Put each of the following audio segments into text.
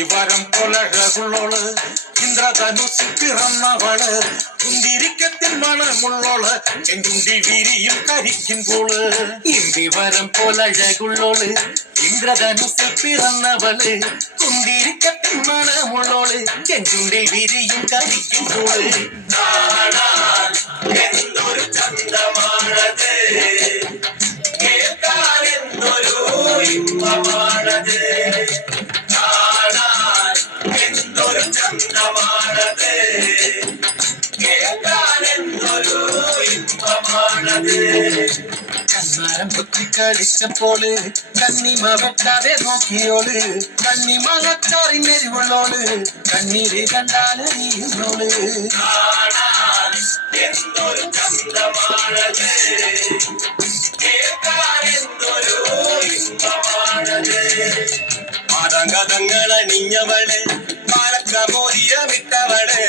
ഇമ്പിവരം പുലഴകുള്ളോള് ഇന്ദ്രധനുസ് പിറന്നവള് കുന്തിരിക്കത്തിൻ മണമുള്ളോള് ചെങ്കുണ്ടി വിരിയും കരിക്കുമ്പോള് ഇമ്പിവരം പുലഴകുള്ളോള് ഇന്ദ്രധനുസ് പിറന്നവള് കുന്തിരിക്കത്തിൻ മണമുള്ളോള് ചെങ്കുണ്ടി വിരിയും കരിക്കുമ്പോള് എന്തൊരു ചന്തമാണത് കേൾക്കാൻ എന്തൊരു ഇമ്പമാണത് കാണാൻ എന്തൊരു ചന്തമാണത് കേൾക്കാൻ എന്തൊരു ഇമ്പമാണത് കണ്ണാരം കുത്തിക്കളിച്ചപ്പോള് കണ്ണിമ വെട്ടാതെ നോക്കിയോള് കണ്ണിമ കച്ചാറിനെരിവുള്ളോള് കണ്ണീര് കണ്ടാല് നീന്നോള് കാണാൻ എന്തൊരു ചന്തമാണത് കേൾക്കാൻ എന്തൊരു ഇമ്പമാണത് മാതങ്കതങ്ങൾ അണിഞ്ഞവള് പാലക്കമോദിയ വിട്ടവള്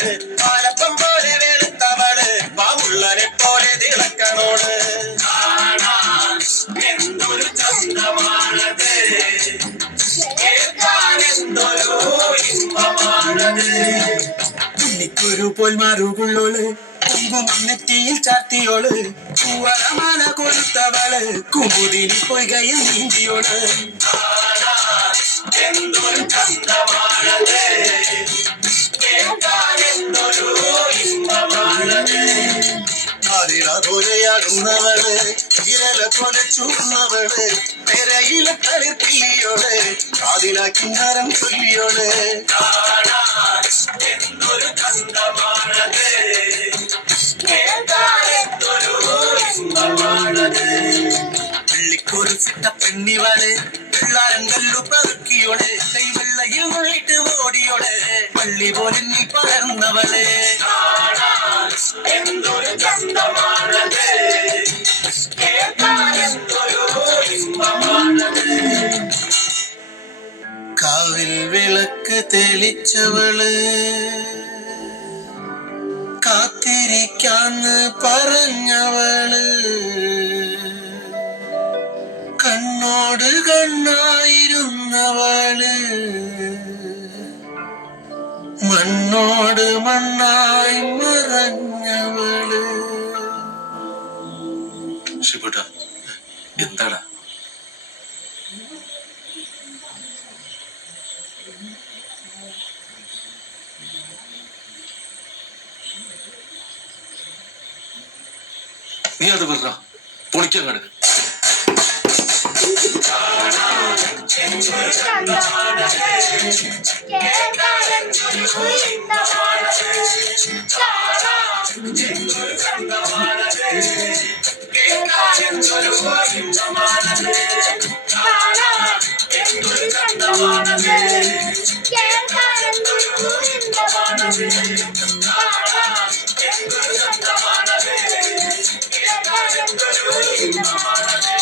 പാലപ്പം പോലെ വെളുത്തവള് പാമുള്ളനെ പോലെ തിളക്കണോട് കാണാൻ എന്തൊരു ചന്തമാണത് കേൾക്കാൻ എന്തൊരു ഇമ്പമാണത് കുന്നിക്കുരു പോൽ മാറുകുള്ളോള് കുങ്കുമന്നെറ്റിയിൽ ചാത്തിയോള് പൂവളമാല കൊടുത്തവള് കുമുദിനി പൊയ്കയിൽ നീന്തിയോള് എന്തൊരു ചന്തമാണത് കേൾക്കാൻ എന്തൊരു ഇമ്പമാണത് ആതിര പോലെയാടുന്നവള് വിരല പോലെ ചൂടുന്നവള് പെരയിലെ തളിർക്കില്ലിയോള് കാതിലാക്കി നരം ചൊല്ലിയോള് കാണാൻ എന്തൊരു ചന്തമാണത് കേൾക്കാൻ എന്തൊരു ഇമ്പമാണത് വെള്ളിക്കൊരു സിട്ട പെണ്ണിവള് വെള്ളാരം കല്ലു പെറുക്കിയോള് കൈവെള്ളയിൽ മുള്ളിട്ട് ഓടിയോള് പള്ളി പോലെ നീ പകർന്നവള് കാണാൻ എന്തൊരു ചന്തമാണത് കേൾക്കാൻ എന്തൊരു ഇമ്പമാണത് കാവിൽ വിളക്ക് തെളിച്ചവള് കാത്തിരിക്കാന്ന് പറഞ്ഞവള് കണ്ണോട് കണ്ണായിരുന്നവള് മണ്ണോട് മണ്ണായി മറഞ്ഞവള് ശിവട്ട എന്താടാ നീ അത് പറഞ്ഞ പൊളിക്കങ്ങട് Thank you.